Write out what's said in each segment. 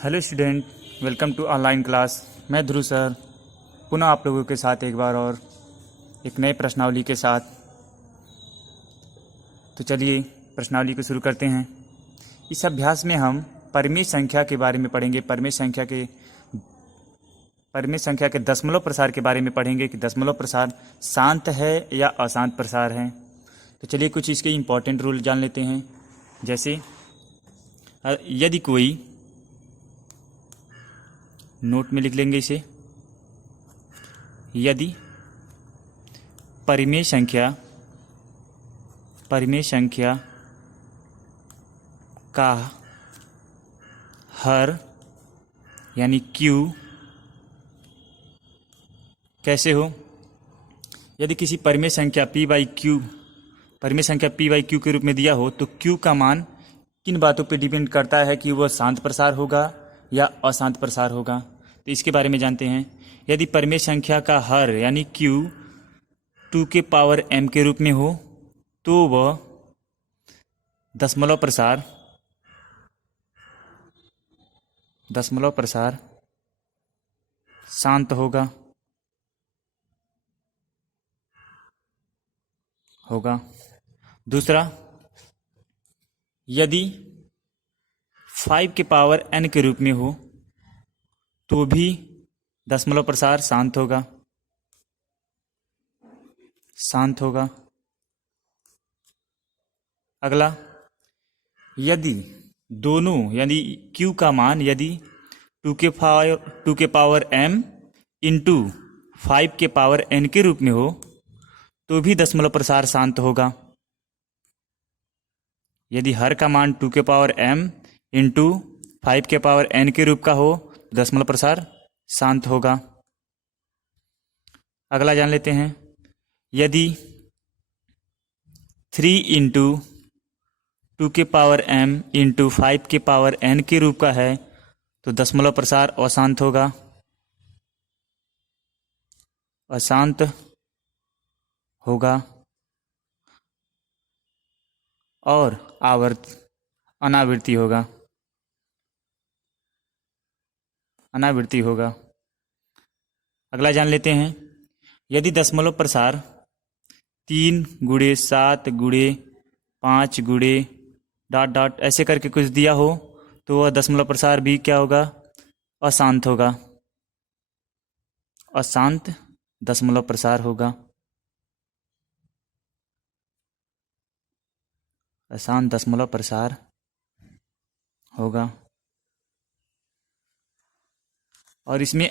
Hello student, welcome to online class. मैं Dhruv sir पुनः आप लोगों के साथ एक बार और एक नए प्रश्नावली के साथ। तो चलिए प्रश्नावली को शुरू करते हैं। इस अभ्यास में हम परिमेय संख्या के बारे में पढ़ेंगे। परिमेय संख्या के दशमलव प्रसार के बारे में पढ़ेंगे कि दशमलव प्रसार शांत है या अशांत प्रसार है। तो चलिए कुछ इसके इम्पॉर्टेंट रूल जान लेते हैं। जैसे यदि कोई, नोट में लिख लेंगे इसे, यदि परिमेय संख्या का हर यानी Q कैसे हो, यदि किसी परिमेय संख्या P बाई Q के रूप में दिया हो तो Q का मान किन बातों पर डिपेंड करता है कि वह शांत प्रसार होगा या अशांत प्रसार होगा। तो इसके बारे में जानते हैं। यदि परिमेय संख्या का हर यानी Q 2 के पावर m के रूप में हो तो वह दशमलव प्रसार शांत होगा। दूसरा, यदि 5 के पावर n के रूप में हो तो भी दशमलव प्रसार शांत होगा। अगला, यदि दोनों यानी Q का मान यदि 2 के पावर m इंटू 5 के पावर n के रूप में हो तो भी दशमलव प्रसार शांत होगा। यदि हर का मान 2 के पावर m इंटू 5 के पावर n के रूप का हो तो दशमलव प्रसार शांत होगा। अगला जान लेते हैं। यदि 3 इंटू 2 के पावर m इंटू 5 के पावर n के रूप का है तो दशमलव प्रसार अशांत होगा और अनावृत्ति होगा। अगला जान लेते हैं। यदि दशमलव प्रसार 3 गुणे 7 गुणे 5 गुणे ... ऐसे करके कुछ दिया हो तो वह दशमलव प्रसार भी क्या होगा, अशांत होगा। अशांत दशमलव प्रसार होगा। अशांत दशमलव प्रसार होगा और इसमें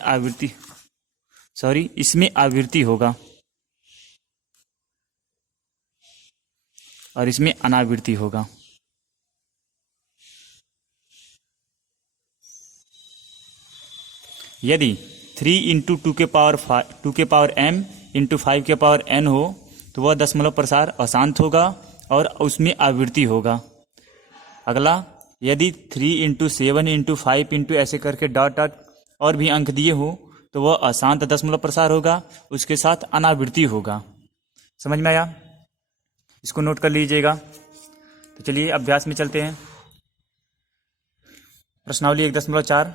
आवृत्ति होगा और इसमें अनावृत्ति होगा। यदि 3 इंटू 2 के पावर m इंटू 5 के पावर n हो तो वह दशमलव प्रसार अशांत होगा और उसमें आवृत्ति होगा। अगला, यदि 3 इंटू 7 इंटू 5 इंटू ऐसे करके ... और भी अंक दिए हो तो वह अशांत दशमलव प्रसार होगा, उसके साथ अनावृत्ति होगा। समझ में आया? इसको नोट कर लीजिएगा। तो चलिए अभ्यास में चलते हैं। प्रश्नावली 1.4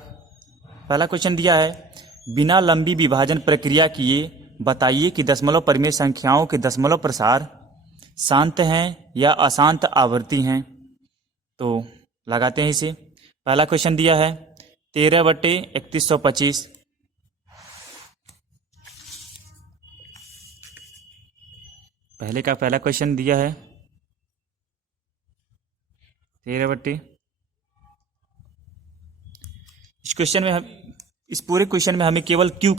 पहला क्वेश्चन दिया है, बिना लंबी विभाजन प्रक्रिया किए बताइए कि दशमलव परिमेय संख्याओं के दशमलव प्रसार शांत हैं या अशांत आवर्ती हैं। तो लगाते हैं इसे। पहला क्वेश्चन दिया है 13/3125। पहला क्वेश्चन दिया है 13/। इस पूरे क्वेश्चन में हमें केवल Q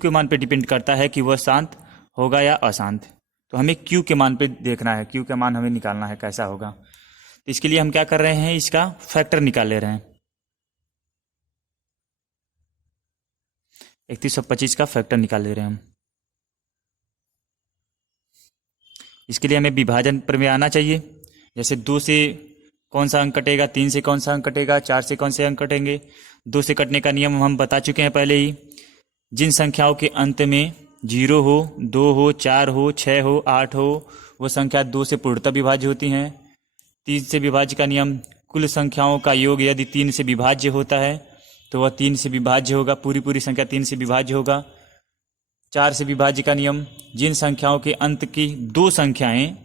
के मान पे डिपेंड करता है कि वह शांत होगा या अशांत। तो हमें Q के मान पे देखना है, Q का मान हमें निकालना है कैसा होगा। तो इसके लिए हम क्या कर रहे हैं, इसका फैक्टर निकाल ले रहे हैं। 3125 का फैक्टर निकाल ले रहे हैं हम। इसके लिए हमें विभाजन प्रमेय आना चाहिए। जैसे 2 से कौन सा अंक कटेगा, 3 से कौन सा अंक कटेगा, 4 से कौन से अंक कटेंगे। 2 से कटने का नियम हम बता चुके हैं पहले ही। जिन संख्याओं के अंत में 0 हो, 2 हो, 4 हो, 6 हो, 8 हो, वो संख्या 2 से पूर्णतः विभाज्य होती हैं। 3 से विभाज्य का नियम, कुल संख्याओं का योग यदि 3 से विभाज्य होता है तो वह 3 से विभाज्य होगा, पूरी संख्या 3 से विभाज्य होगा। 4 से विभाज्य का नियम, जिन संख्याओं के अंत की 2 संख्याएं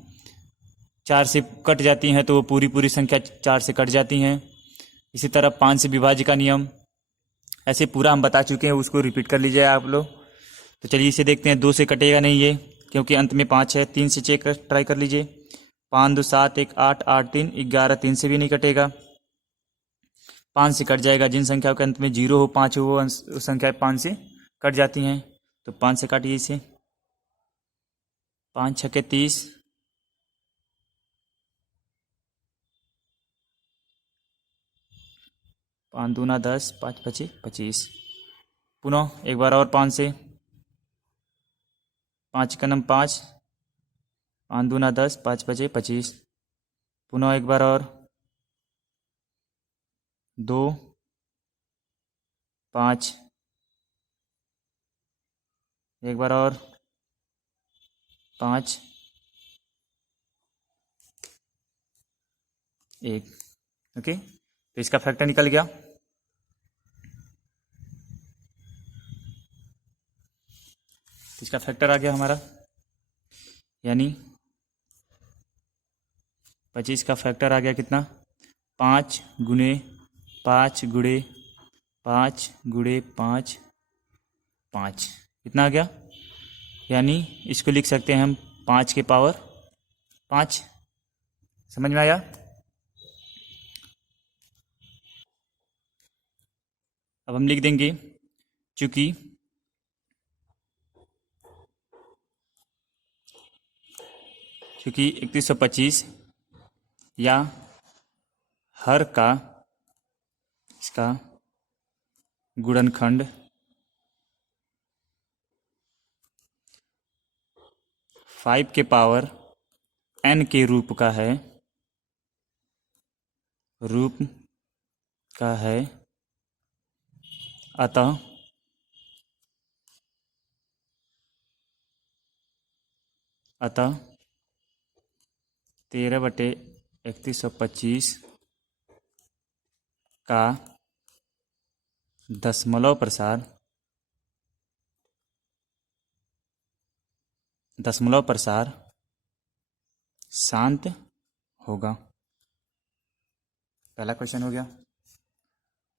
4 से कट जाती हैं तो वो पूरी संख्या 4 से कट जाती हैं। इसी तरह 5 से विभाज्य का नियम, ऐसे पूरा हम बता चुके हैं, उसको रिपीट कर लीजिए आप लोग। तो चलिए इसे देखते हैं। 2 से कटेगा नहीं ये, क्योंकि अंत में 5 है। 3 से चेक ट्राई कर लीजिए। 5 2 7 1 8 8 3 11, 3 से भी नहीं कटेगा। 5 से कट जाएगा, जिन संख्याओं के अंत में 0 हो 5 हो वो संख्याएं 5 से कट जाती हैं। तो 5 से काटिए इसे। 5 छक्के 30, 5 दूना 10, 5 पचे 25। पुनः एक बार और 5 से, 5 का नम 5, 5 दूना 10, 5 पचे 25। पुनः एक बार और 2 5, एक बार और 5 1। ओके, तो इसका फैक्टर निकल गया। इसका फैक्टर आ गया हमारा, यानी 25 का फैक्टर आ गया कितना? 5 गुणे 5 गुणे 5 गुणे 5 5, कितना आ गया? यानी इसको लिख सकते हैं हम 5 के पावर 5। समझ में आया? अब हम लिख देंगे, चूंकि क्योंकि 3125 या हर का इसका गुणनखंड 5 के पावर n के रूप का है, अतः अतः 13/3125 का दशमलव प्रसार शांत होगा। पहला क्वेश्चन हो गया।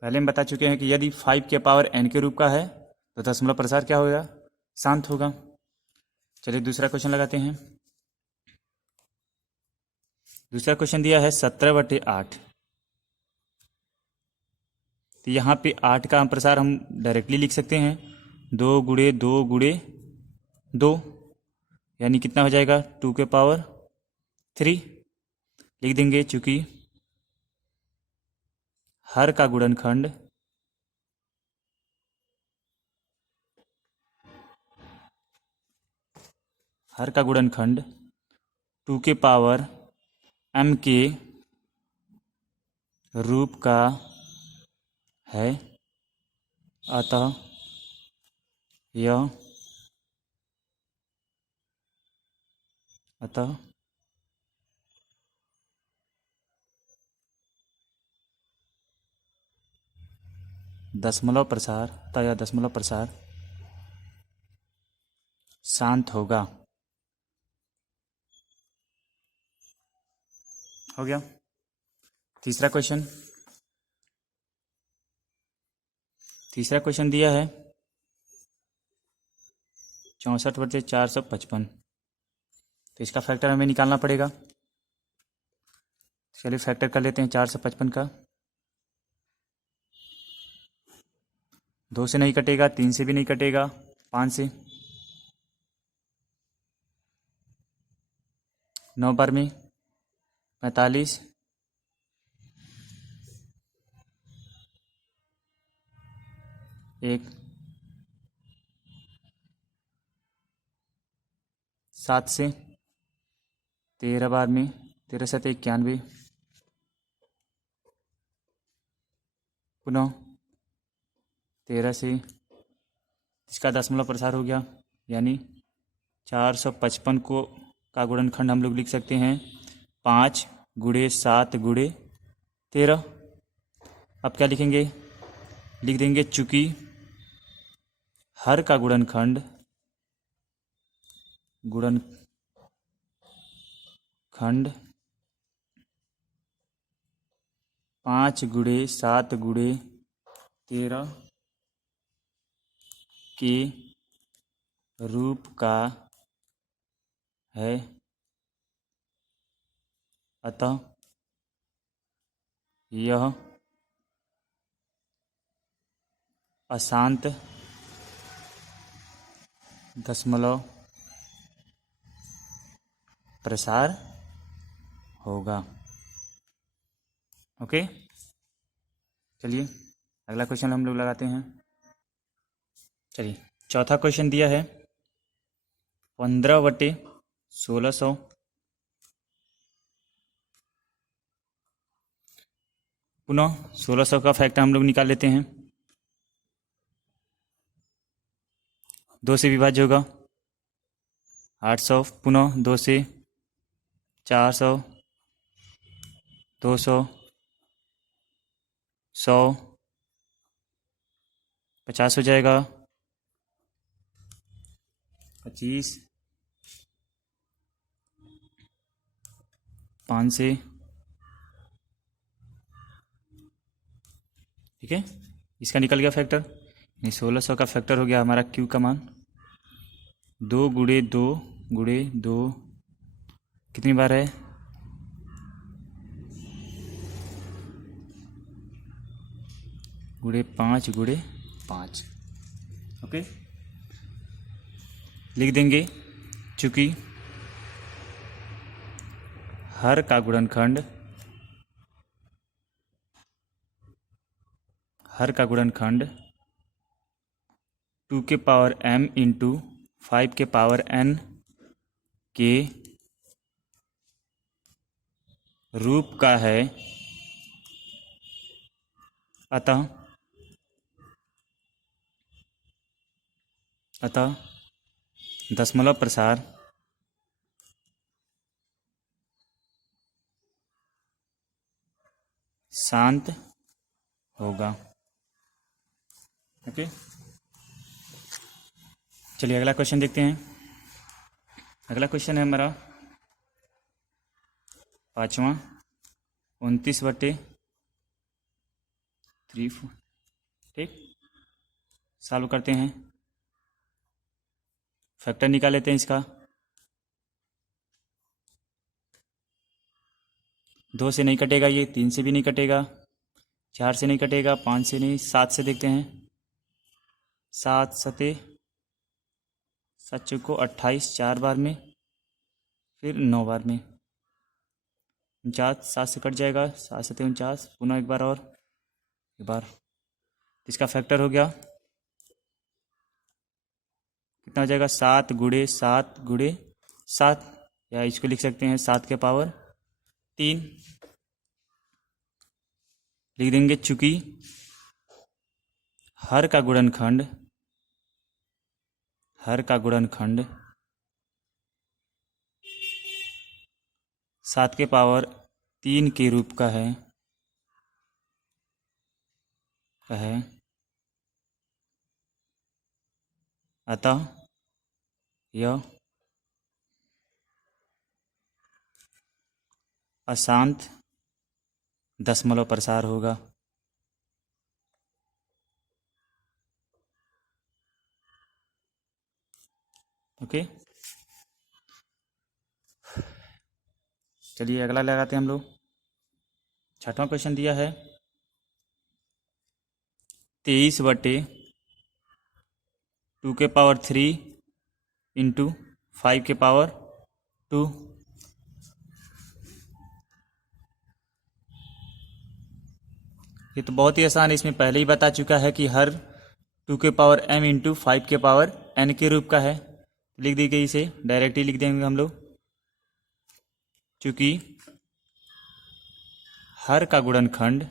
पहले हम बता चुके हैं कि यदि 5 के पावर n के रूप का है तो दशमलव प्रसार क्या होगा? शांत होगा। चलिए दूसरा क्वेश्चन लगाते हैं। दूसरा क्वेश्चन दिया है 17/8। तो यहाँ पे 8 का प्रसार हम डायरेक्टली लिख सकते हैं, 2 गुणे 2 गुणे 2, यानी कितना हो जाएगा? 2 के पावर 3 लिख देंगे। चूंकि हर का गुणनखंड हर का गुणनखंड 2 के पावर m के रूप का है, अतः यह 0.0 प्रसार शांत होगा। हो गया। तीसरा क्वेश्चन दिया है 64/455। तो इसका फैक्टर हमें निकालना पड़ेगा। चलिए फैक्टर कर लेते हैं 455 का। 2 से नहीं कटेगा, 3 से भी नहीं कटेगा, 5 से 9 बार में 45, 1 7 से 13 बार में 13 7 91, पुनः 13 से इसका दशमलव प्रसार हो गया, यानी 455 को का गुणनखंड हम लोग लिख सकते हैं 5 गुणे 7 गुणे 13। अब क्या लिखेंगे? लिख देंगे चूंकि हर का गुणनखंड गुणनखंड 5 गुणे 7 गुणे 13 के रूप का है, अतः यह अशांत दशमलव प्रसार होगा। ओके, चलिए अगला क्वेश्चन हम लोग लगाते हैं। चलिए चौथा क्वेश्चन दिया है 15/1600 पुनः 1600 का फैक्टर हम लोग निकाल लेते हैं। 2 से विभाज्य होगा 800, पुनः 2 से 400, 200, 100, 50 हो जाएगा, 25, 5 से, ठीक है। इसका निकल गया फैक्टर, 1600 का फैक्टर हो गया हमारा क्यू का मान 2 गुणे 2 गुणे 2 कितनी बार है, गुणे 5 गुणे 5। ओके, लिख देंगे चूंकि हर का गुणनखंड 2 के पावर m इंटू 5 के पावर n के रूप का है, अतः दशमलव प्रसार शांत होगा। ओके, चलिए अगला क्वेश्चन देखते हैं। अगला क्वेश्चन है हमारा 5वां 29/3, ठीक। सॉल्व करते हैं, फैक्टर निकाल लेते हैं इसका। 2 से नहीं कटेगा, ये 3 से भी नहीं कटेगा, 4 से नहीं कटेगा, 5 से नहीं, 7 से देखते हैं। 7 सते 7 चौको 28, 4 बार में, फिर 9 बार में, 49, 7 से कट जाएगा, 7 सते 49, पुनः एक बार और एक बार, इसका फैक्टर हो गया कितना हो जाएगा, 7 गुणे 7 गुणे 7, या इसको लिख सकते हैं 7 के पावर 3। लिख देंगे चूंकि हर का गुणनखंड 7 के पावर 3 के रूप का है अतः यह अशांत दशमलव प्रसार होगा। ओके, चलिए अगला लगाते हैं हम लोग। 6वां क्वेश्चन दिया है 23/2 के पावर 3 इंटू 5 के पावर 2। ये तो बहुत ही आसान है, इसमें पहले ही बता चुका है कि हर 2 के पावर m इंटू 5 के पावर n के रूप का है। लिख दी गई, इसे डायरेक्टली लिख देंगे हम लोग, चूंकि हर का गुणनखंड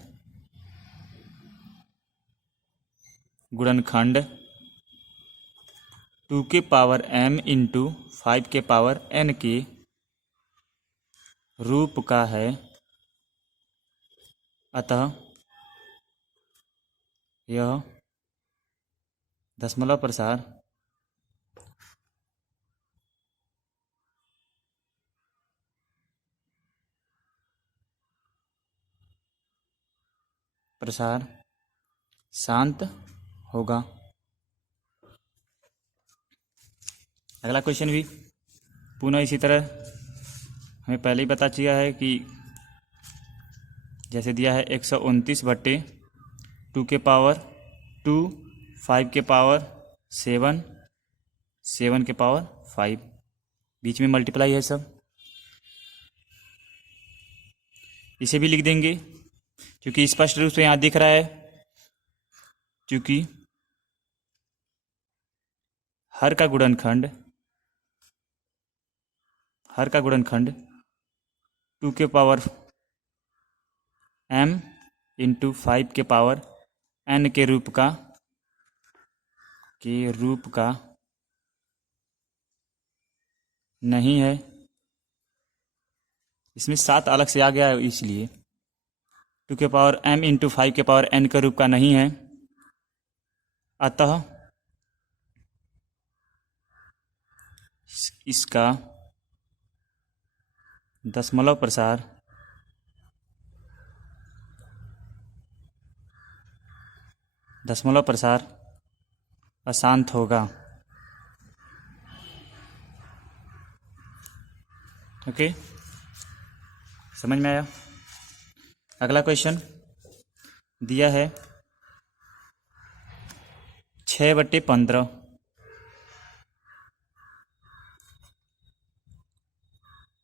2 के पावर m इंटू 5 के पावर n के रूप का है, अतः यह दशमलव प्रसार शांत होगा। अगला क्वेश्चन भी पुनः इसी तरह हमें पहले ही पता चला है कि जैसे दिया है 129/2 के पावर 2, 5 के पावर 7, 7 के पावर 5, बीच में मल्टीप्लाई है सब। इसे भी लिख देंगे क्योंकि स्पष्ट रूप से यहाँ दिख रहा है, क्योंकि हर का गुणनखंड 2 के पावर m इंटू 5 के पावर n के रूप का नहीं है। इसमें 7 अलग से आ गया है, इसलिए 2 के पावर m इंटू 5 के पावर n के रूप का नहीं है। अतः इसका दशमलव प्रसार अशांत होगा। ओके, समझ में आया? अगला क्वेश्चन दिया है 6/15।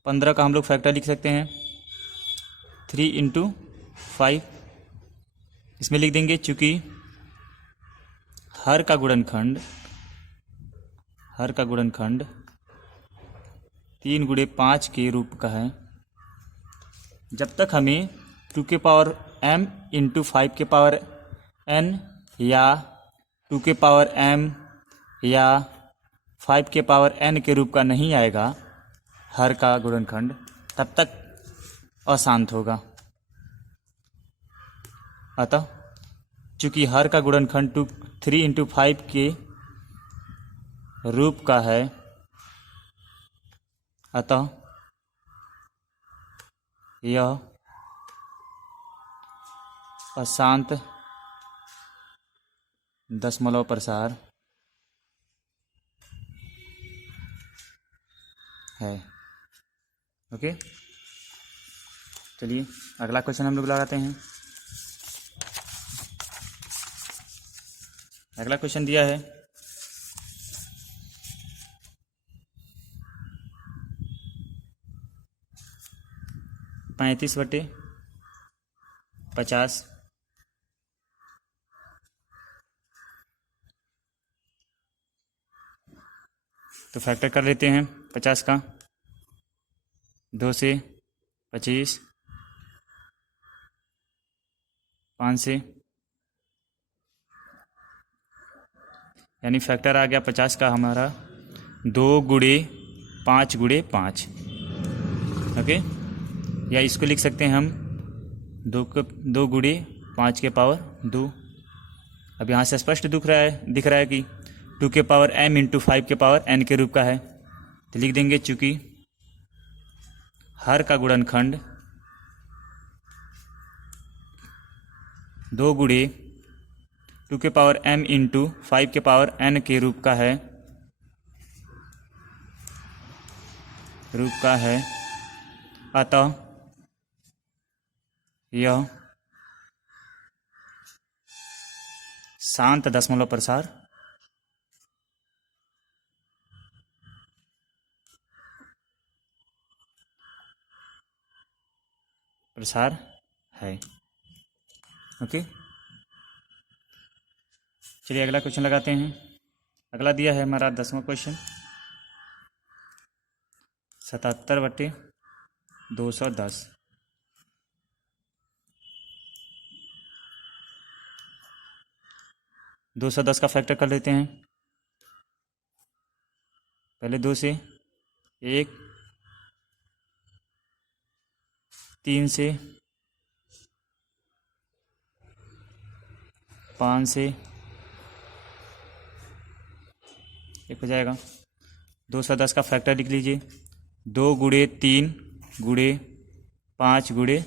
15 का हम लोग फैक्टर लिख सकते हैं 3 इंटू 5। इसमें लिख देंगे चूँकि हर का गुणनखंड 3 गुणे 5 के रूप का है। जब तक हमें 2 के पावर m इंटू 5 के पावर n या 2 के पावर m या 5 के पावर n के रूप का नहीं आएगा हर का गुणनखंड, तब तक अशांत होगा। अतः चूंकि हर का गुणनखंड 3 इंटू 5 के रूप का है, अतः यह अशांत दशमलव प्रसार है। ओके, चलिए अगला क्वेश्चन हम लोग लगाते हैं। अगला क्वेश्चन दिया है 35/50। तो फैक्टर कर लेते हैं 50 का, 2 से 25, 5 से, यानी फैक्टर आ गया 50 का हमारा 2 गुणे 5 गुणे 5। ओके, या इसको लिख सकते हैं हम 2 गुणे 5 के पावर 2। अब यहाँ से स्पष्ट दिख रहा है कि 2 के पावर m इंटू 5 के पावर n के रूप का है। तो लिख देंगे चूँकि हर का गुणनखंड 2 गुणे 2 के पावर m इंटू 5 के पावर n के रूप का है, अतः यह शांत दशमलव प्रसार है। ओके, चलिए अगला क्वेश्चन लगाते हैं। अगला दिया है हमारा 10वां क्वेश्चन 77/210। 210 का फैक्टर कर लेते हैं। पहले 2 से, 1, 3 से, 5 से 1 हो जाएगा। 210 का फैक्टर लिख लीजिए, 2 गुणे 3 गुणे 5 गुणे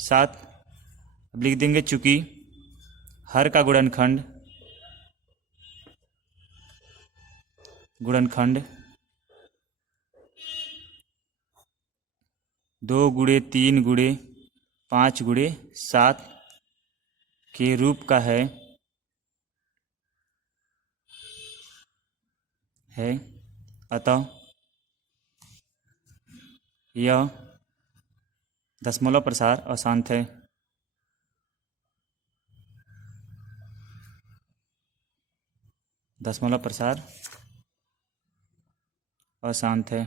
7। अब लिख देंगे चूंकि हर का गुणनखंड 2 गुणे 3 गुणे 5 गुणे 7 के रूप का है अतः यह दशमलव प्रसार अशांत है। दशमलव प्रसार अशांत है।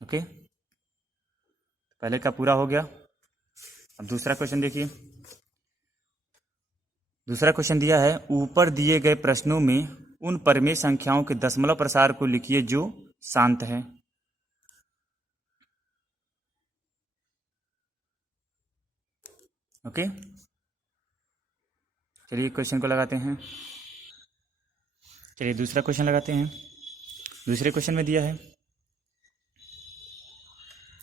ओके, पहले का पूरा हो गया। अब दूसरा क्वेश्चन देखिए। दूसरा क्वेश्चन दिया है, ऊपर दिए गए प्रश्नों में उन परिमेय संख्याओं के दशमलव प्रसार को लिखिए जो शांत है। ओके, चलिए क्वेश्चन को लगाते हैं। चलिए दूसरा क्वेश्चन लगाते हैं। दूसरे क्वेश्चन में दिया है,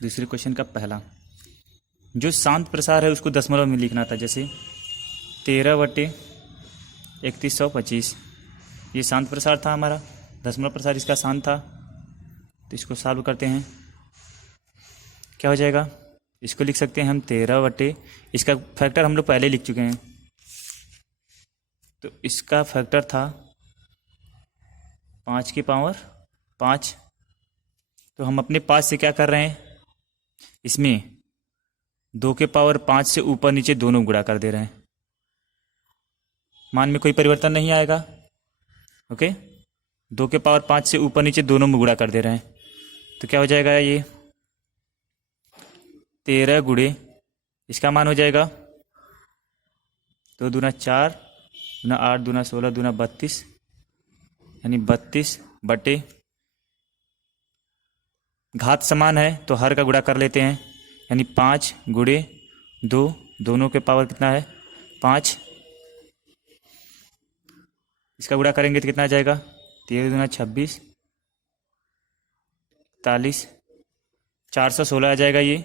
दूसरे क्वेश्चन का पहला जो शांत प्रसार है उसको दशमलव में लिखना था। जैसे 13/3125 ये शांत प्रसार था हमारा, दशमलव प्रसार इसका शांत था। तो इसको सॉल्व करते हैं, क्या हो जाएगा। इसको लिख सकते हैं हम 13 इसका फैक्टर हम लोग पहले लिख चुके हैं, तो इसका फैक्टर था 5 की पावर 5। तो हम अपने पास से क्या कर रहे हैं, इसमें 2 के पावर 5 से ऊपर नीचे दोनों गुणा कर दे रहे हैं। मान में कोई परिवर्तन नहीं आएगा। ओके, 2 के पावर 5 से ऊपर नीचे दोनों में गुणा कर दे रहे हैं। तो क्या हो जाएगा, ये 13 गुणे इसका मान हो जाएगा 2 दूना 4 दूना 8 दूना 16 दूना 32, यानी 32 बटे घात समान है तो हर का गुणा कर लेते हैं, यानी 5 गुणे 2, दोनों के पावर कितना है 5। इसका गुणा करेंगे तो कितना आ जाएगा, 13 दूना 26 41 416 आ जाएगा ये।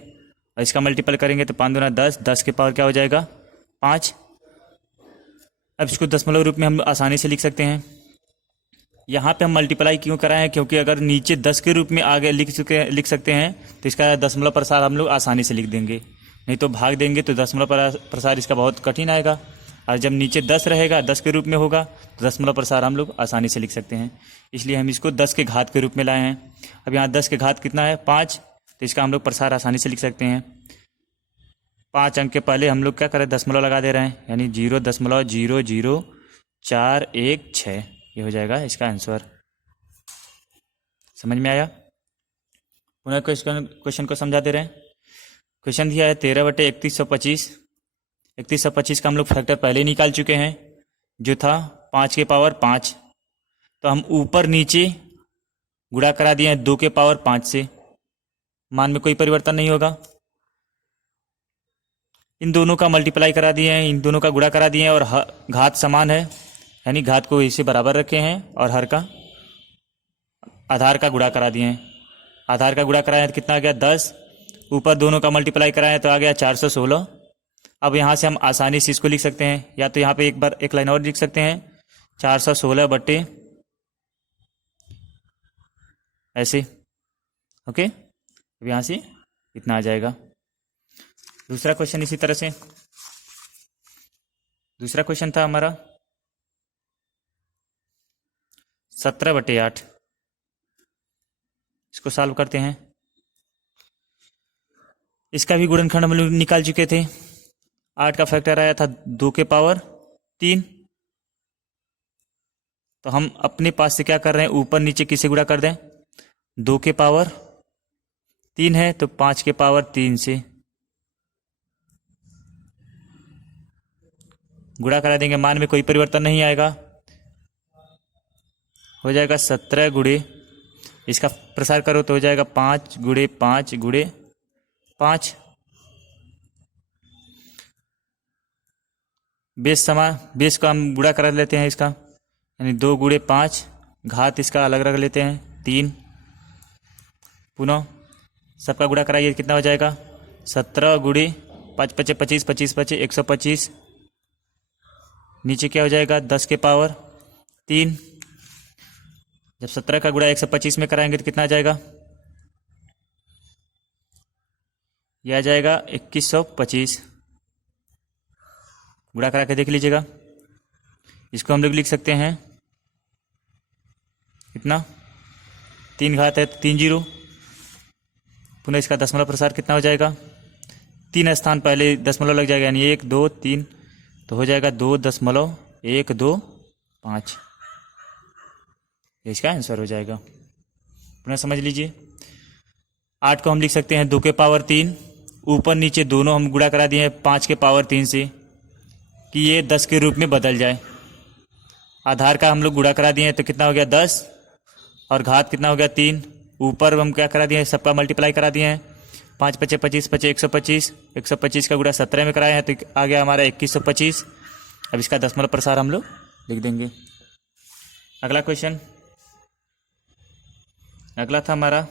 और इसका मल्टीपल करेंगे तो 5 दूना 10, 10 के पावर क्या हो जाएगा 5। अब इसको दशमलव रूप में हम आसानी से लिख सकते हैं। यहाँ पे हम मल्टीप्लाई क्यों कराए हैं, क्योंकि अगर नीचे 10 के रूप में आगे लिख सकते हैं तो इसका दशमलव प्रसार हम लोग आसानी से लिख देंगे। नहीं तो भाग देंगे तो दशमलव प्रसार इसका बहुत कठिन आएगा। और जब नीचे 10 रहेगा, 10 के रूप में होगा, तो दशमलव प्रसार हम लोग आसानी से लिख सकते हैं। इसलिए हम इसको 10 के घात के रूप में लाए हैं। अब यहाँ 10 के घात कितना है 5, तो इसका हम लोग प्रसार आसानी से लिख सकते हैं। 5 अंक के पहले हम लोग क्या करें, दशमलव लगा दे रहे हैं, यानी 0.00416 ये हो जाएगा इसका आंसर। समझ में आया। पुनः क्वेश्चन को समझा दे रहे हैं। क्वेश्चन दिया है 13/3125। 3125 का हम लोग फैक्टर पहले ही निकाल चुके हैं, जो था 5 के पावर 5। तो हम ऊपर नीचे गुणा करा दिए हैं 2 के पावर 5 से, मान में कोई परिवर्तन नहीं होगा। इन दोनों का मल्टीप्लाई करा दिए हैं, इन दोनों का गुणा करा दिए हैं, और घात समान है, यानी घात को इसे बराबर रखे हैं, और हर का आधार का गुणा करा दिए हैं। आधार का गुणा कराया तो कितना आ गया 10, ऊपर दोनों का मल्टीप्लाई कराया तो आ गया 416। अब यहाँ से हम आसानी से इसको लिख सकते हैं, या तो यहाँ पे एक बार एक लाइन और लिख सकते हैं 416 बटे ऐसे। ओके, अब यहाँ से इतना आ जाएगा। दूसरा क्वेश्चन इसी तरह से, दूसरा क्वेश्चन था हमारा 17/8। इसको सॉल्व करते हैं। इसका भी गुणनखंड हम लोग निकाल चुके थे। 8 का फैक्टर आया था 2 के पावर 3। तो हम अपने पास से क्या कर रहे हैं, ऊपर नीचे किसे गुणा कर दें, 2 के पावर 3 है तो 5 के पावर 3 से गुणा करा देंगे, मान में कोई परिवर्तन नहीं आएगा। हो जाएगा 17 गुणे, इसका प्रसार करो तो हो जाएगा 5 गुणे 5 गुणे 5। बेस को हम गुणा कर लेते हैं इसका, यानी 2 गुणे 5, घात इसका अलग रख लेते हैं 3, पुनः सबका गुणा कराइए कितना हो जाएगा 17 गुणे 5 पचे 25, 25 पचे 125, नीचे क्या हो जाएगा 10 के पावर 3। जब 17 का गुणा 125 में कराएंगे तो कितना आ जाएगा, यह आ जाएगा 2125। गुणा करा के देख लीजिएगा। इसको हम लोग लिख सकते हैं कितना, 3 घात है 3 जीरो, पुनः इसका दशमलव प्रसार कितना हो जाएगा, 3 स्थान पहले दशमलव लग जाएगा, यानी 1 2 3, तो हो जाएगा 2.125। इसका आंसर हो जाएगा। पुनः समझ लीजिए। 8 को हम लिख सकते हैं 2 के पावर 3, ऊपर नीचे दोनों हम गुणा करा दिए हैं 5 के पावर 3 से कि ये 10 के रूप में बदल जाए। आधार का हम लोग गुणा करा दिए हैं तो कितना हो गया 10, और घात कितना हो गया 3। ऊपर हम क्या करा दिए हैं, सबका मल्टीप्लाई करा दिए हैं, 5 पचे 25 पचे 125, 125 का गुणा 17 में कराए हैं तो आ गया हमारा 2125। अब इसका दशमलव प्रसार हम लोग लिख देंगे। अगला क्वेश्चन, अगला था हमारा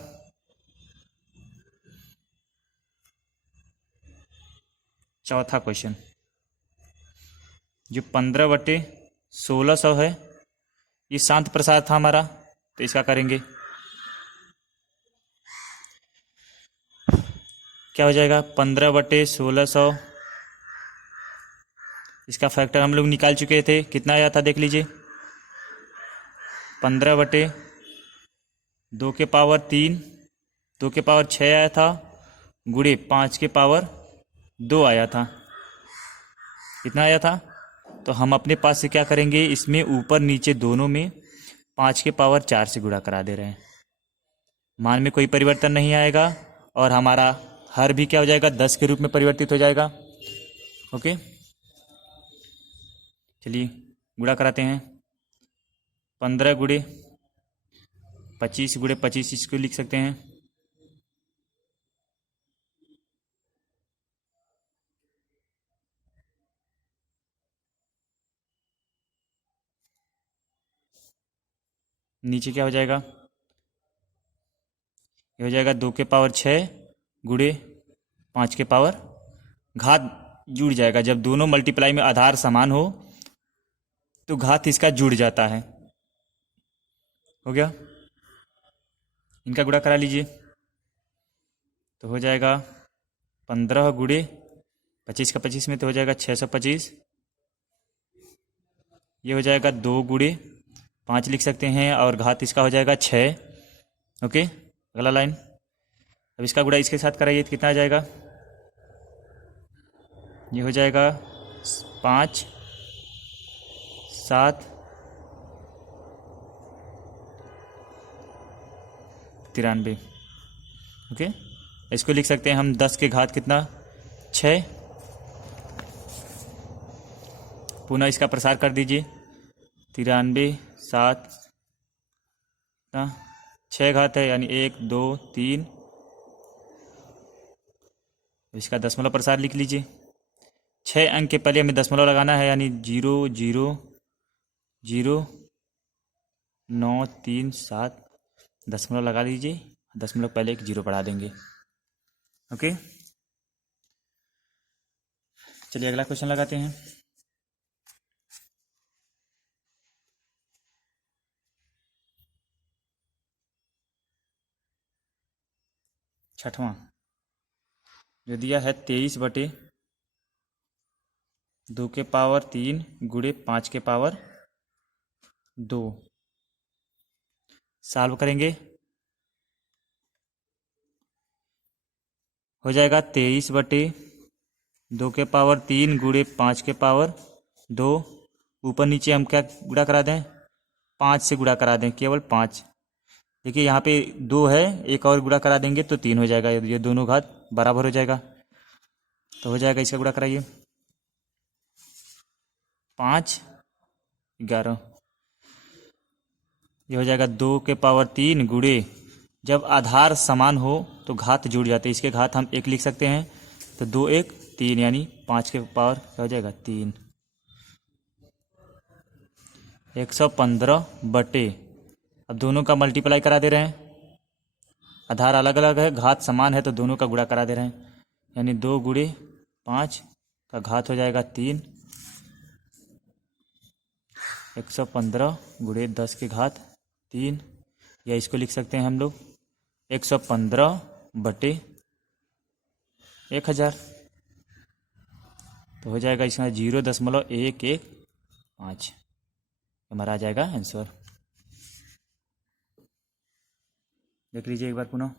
चौथा क्वेश्चन, जो 15/1600 है, ये शांत प्रसार था हमारा, तो इसका करेंगे क्या हो जाएगा 15/1600। इसका फैक्टर हम लोग निकाल चुके थे, कितना आया था देख लीजिए, 15/2 के पावर 3, 2 के पावर 6 आया था, गुणे 5 के पावर 2 आया था। कितना आया था, तो हम अपने पास से क्या करेंगे, इसमें ऊपर नीचे दोनों में 5 के पावर 4 से गुणा करा दे रहे हैं। मान में कोई परिवर्तन नहीं आएगा और हमारा हर भी क्या हो जाएगा 10 के रूप में परिवर्तित हो जाएगा। ओके, चलिए गुणा कराते हैं। 15 गुणे 25 गुणे 25, इसको लिख सकते हैं। नीचे क्या हो जाएगा, ये हो जाएगा 2 के पावर 6 गुणे 5 के पावर, घात जुड़ जाएगा। जब दोनों मल्टीप्लाई में आधार समान हो तो घात इसका जुड़ जाता है। हो गया, इनका गुणा करा लीजिए तो हो जाएगा 15 गुणे 25 का 25 में तो हो जाएगा 625। ये हो जाएगा 2 गुणे 5 लिख सकते हैं और घात इसका हो जाएगा 6। ओके, अगला लाइन, अब इसका गुणा इसके साथ कराइए तो कितना आ जाएगा, ये हो जाएगा 5 7 93। ओके, इसको लिख सकते हैं हम 10 के घात कितना 6। पुनः इसका प्रसार कर दीजिए, 93 7 6 घात है, यानी 1 2 3। इसका दशमलव प्रसार लिख लीजिए। 6 अंक के पहले हमें दशमलव लगाना है, यानी 0 0 0 9 3 7, दशमलव लगा लीजिए, दशमलव पहले एक 0 बढ़ा देंगे। ओके, चलिए अगला क्वेश्चन लगाते हैं। छठवां जो दिया है 23/2 के पावर 3 गुणे 5 के पावर 2। सॉल्व करेंगे, हो जाएगा 23/2 के पावर 3 गुणे 5 के पावर 2। ऊपर नीचे हम क्या गुणा करा दें, 5 से गुणा करा दें, केवल 5। देखिए यहाँ पे 2 है, एक और गुणा करा देंगे तो 3 हो जाएगा, ये दोनों घात बराबर हो जाएगा। तो हो जाएगा, इसका गुणा कराइए, 5 11, ये हो जाएगा 2 के पावर 3 गुणे, जब आधार समान हो तो घात जुड़ जाते हैं, इसके घात हम 1 लिख सकते हैं, तो 2 1 3, यानी 5 के पावर क्या हो जाएगा 3। 115 बटे, अब दोनों का मल्टीप्लाई करा दे रहे हैं, आधार अलग अलग है, घात समान है तो दोनों का गुणा करा दे रहे हैं, यानी 2 गुणे 5 का घात हो जाएगा 3, 115 गुणे 10 के घात 3, या इसको लिख सकते हैं हम लोग 115 बटे 1000, तो हो जाएगा इसमें 0.115 हमारा आ जाएगा आंसर। देख लीजिए एक बार पुनः।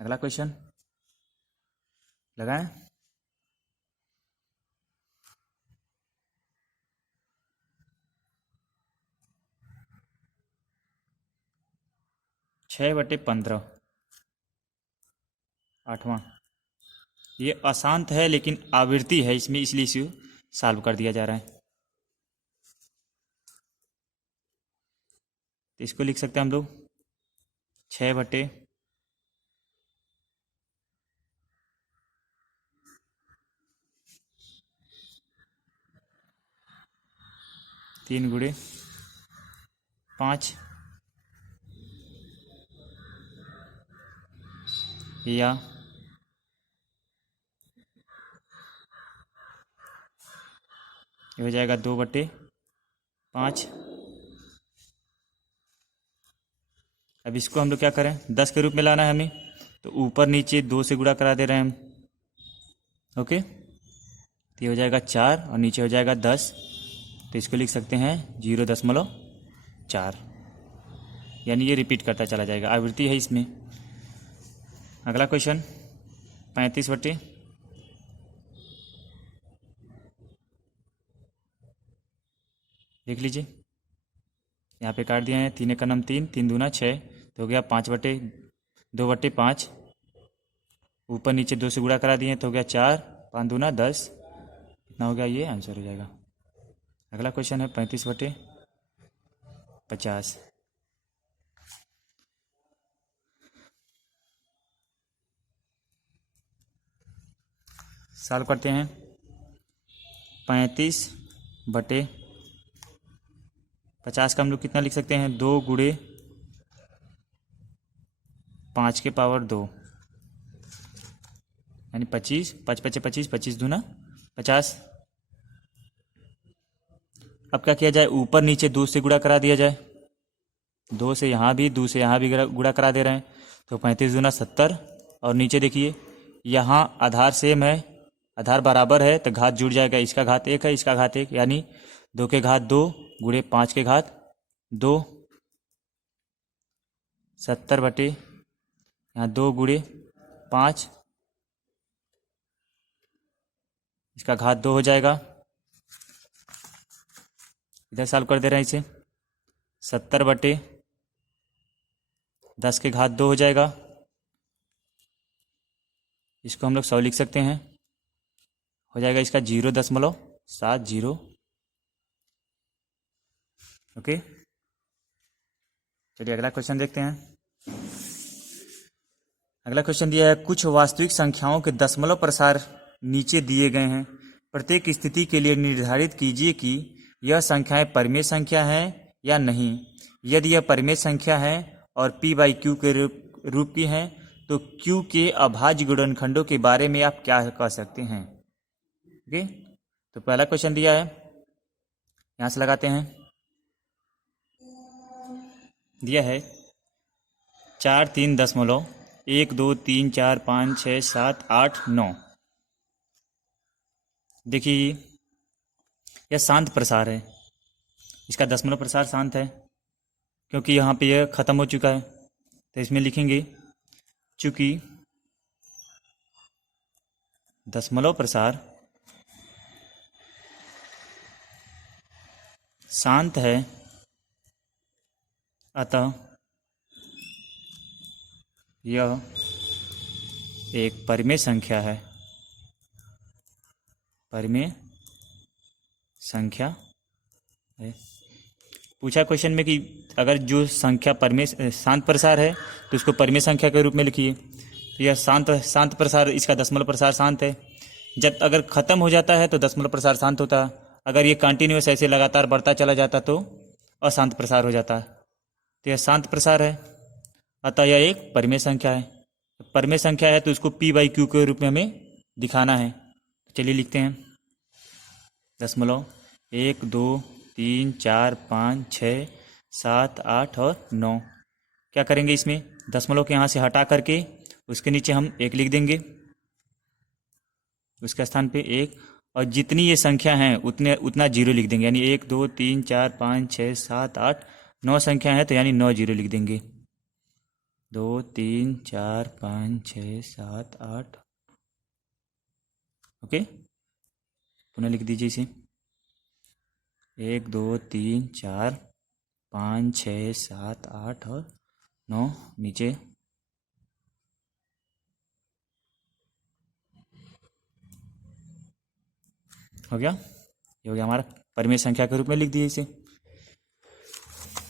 अगला क्वेश्चन लगाएं। छः बटे 15, 8वां। ये अशांत है लेकिन आवृत्ति है इसमें, इसलिए इसे सॉल्व कर दिया जा रहा है। तो इसको लिख सकते हैं हम लोग 6 बटे 3 गुणे 5, या ये हो जाएगा 2 बटे 5। अब इसको हम लोग क्या करें, 10 के रूप में लाना है हमें, तो ऊपर नीचे 2 से गुणा करा दे रहे हैं हम। ओके, तो ये हो जाएगा 4 और नीचे हो जाएगा 10, तो इसको लिख सकते हैं 0.4, यानी ये रिपीट करता चला जाएगा, आवृत्ति है इसमें। अगला क्वेश्चन 35 बटे, देख लीजिए यहाँ पे काट दिए हैं, 3 का नाम 3, 3 दूना 6, तो हो गया 2 बटे 5, ऊपर नीचे 2 से गुणा करा दिए तो हो गया 4, 5 दूना 10, इतना हो गया, ये आंसर हो जाएगा। अगला क्वेश्चन है 35 बटे 50। सॉल्व करते हैं। 35 बटे 50 का हम लोग कितना लिख सकते हैं, 2 गुणे 5 के पावर 2, यानी 25, 5 पचे 25, 25 दूना 50। अब क्या किया जाए, ऊपर नीचे 2 से गुणा करा दिया जाए, 2 से यहाँ भी 2 से यहाँ भी गुणा करा दे रहे हैं, तो 35 दूना 70, और नीचे देखिए यहाँ आधार सेम है, आधार बराबर है तो घात जुड़ जाएगा, इसका घात 1 है, इसका घात 1, यानी 2 के घात 2 गुणे 5 के घात 2, 70 बटे यहाँ 2 गुणे 5, इसका घात 2 हो जाएगा, इधर सॉल्व कर दे रहे हैं इसे, 70 बटे 10 के घात 2 हो जाएगा, इसको हम लोग 100 लिख सकते हैं, हो जाएगा इसका 0.70। ओके, चलिए अगला क्वेश्चन देखते हैं। अगला क्वेश्चन दिया है, कुछ वास्तविक संख्याओं के दशमलव प्रसार नीचे दिए गए हैं, प्रत्येक स्थिति के लिए निर्धारित कीजिए कि यह संख्याएं परिमेय संख्या हैं या नहीं। यदि यह परिमेय संख्या है और p/q के रूप की हैं, तो q के अभाज्य गुणनखंडों के बारे में आप क्या कह सकते हैं। ओके, तो पहला क्वेश्चन दिया है, यहां से लगाते हैं। दिया है 4, 3, 1, 2, 3, 4, 5, 6, 7, 8, 9। देखिए यह शांत प्रसार है, इसका दशमलव प्रसार शांत है, क्योंकि यहाँ पे यह खत्म हो चुका है, तो इसमें लिखेंगे चूंकि दशमलव प्रसार शांत है, अतः यह एक परिमेय संख्या है, परिमेय संख्या है। पूछा क्वेश्चन में कि अगर जो संख्या परिमेय शांत प्रसार है तो उसको परिमेय संख्या के रूप में लिखिए, तो यह शांत प्रसार, इसका दशमलव प्रसार शांत है। जब अगर ख़त्म हो जाता है तो दशमलव प्रसार शांत होता है, अगर ये कंटिन्यूस ऐसे लगातार बढ़ता चला जाता तो अशांत प्रसार हो जाता है। तो यह शांत प्रसार है, अतः यह एक परिमेय संख्या है। परिमेय संख्या है तो इसको P बाई क्यू के रूप में हमें दिखाना है। चलिए लिखते हैं 1, 2, 3, 4, 5, 6, 7, 8 और 9। क्या करेंगे, इसमें दशमलव के यहाँ से हटा करके उसके नीचे हम 1 लिख देंगे, उसके स्थान पे 1, और जितनी ये संख्या हैं उतना 0 लिख देंगे, यानी 1, 2, 3, 4, 5, 6, 7, 8, 9 संख्या है तो यानी 9 0 लिख देंगे। 2, 3, 4, 5, 6, 7, 8। ओके, पुनः लिख दीजिए इसे 1, 2, 3, 4, 5, 6, 7, 8 और 9 नीचे। हो गया, ये हो गया हमारा परिमेय संख्या के रूप में लिख दिए इसे।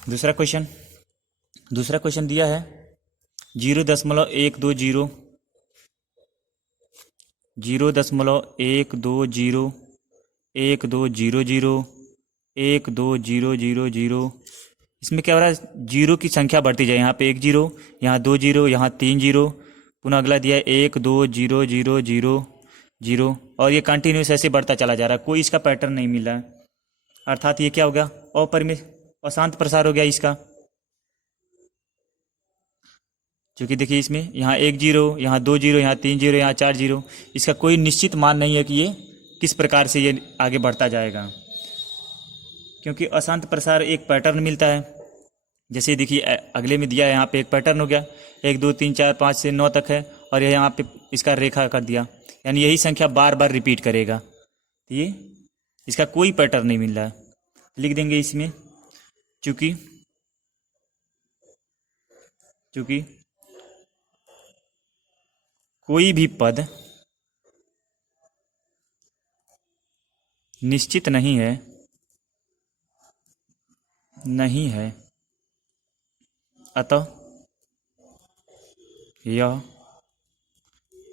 दूसरा क्वेश्चन दिया है 0.120 0.120 1200 12000। इसमें क्या हो रहा है, जीरो की संख्या बढ़ती जाए, यहाँ पे 1 0, यहाँ 2 0, यहाँ 3 0, पुनः अगला दिया है 1 2 0 0 0 0, और ये कंटिन्यूस ऐसे बढ़ता चला जा रहा है, कोई इसका पैटर्न नहीं मिल रहा है। अर्थात ये क्या हो गया, अपरिमेय अशांत प्रसार हो गया इसका। क्योंकि देखिए इसमें यहाँ 1 0, यहाँ 2 0, यहाँ 3 0, यहाँ 4 0, इसका कोई निश्चित मान नहीं है कि ये किस प्रकार से ये आगे बढ़ता जाएगा, क्योंकि अशांत प्रसार एक पैटर्न मिलता है। जैसे देखिए अगले में दिया है, यहाँ पे एक पैटर्न हो गया, 1 2 3 4 5 से 9 तक है, और यह यहाँ पे इसका रेखा कर दिया, यानी यही संख्या बार बार रिपीट करेगा। ये इसका कोई पैटर्न नहीं मिल रहा है, लिख देंगे इसमें चूंकि कोई भी पद निश्चित नहीं है अतः यह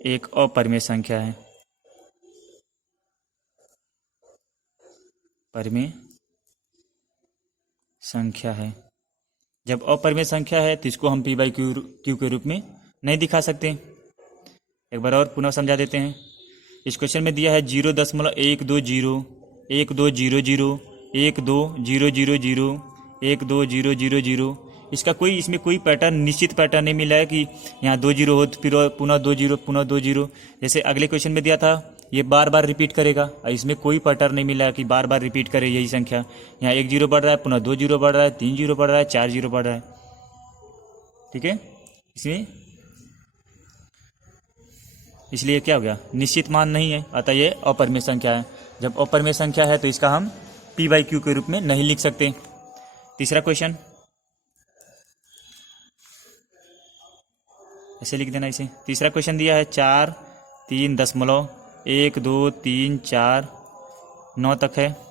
एक अपरिमेय संख्या है। परिमेय संख्या है। जब अपरिमेय संख्या है तो इसको हम P बाई क्यू के रूप में नहीं दिखा सकते। एक बार और पुनः समझा देते हैं। इस क्वेश्चन में दिया है 0.120 1200 12000 12000। इसमें कोई पैटर्न, निश्चित पैटर्न नहीं मिला है कि यहाँ 2 0 हो फिर पुनः 2 0 पुनः 2 0, जैसे अगले क्वेश्चन में दिया था ये बार बार रिपीट करेगा, और इसमें कोई पैटर्न नहीं मिला है कि बार बार रिपीट करे यही संख्या। यहाँ 1 0 बढ़ रहा है, पुनः 2 0 बढ़ रहा है, 3 0 बढ़ रहा है, 4 0 बढ़ रहा है। ठीक है, इसलिए क्या हो गया, निश्चित मान नहीं है, अतः ये अपरिमेय संख्या है। जब अपरिमेय संख्या है तो इसका हम P बाई क्यू के रूप में नहीं लिख सकते। तीसरा क्वेश्चन ऐसे लिख देना इसे। तीसरा क्वेश्चन दिया है 4 3.1 2 3 4 9 तक है।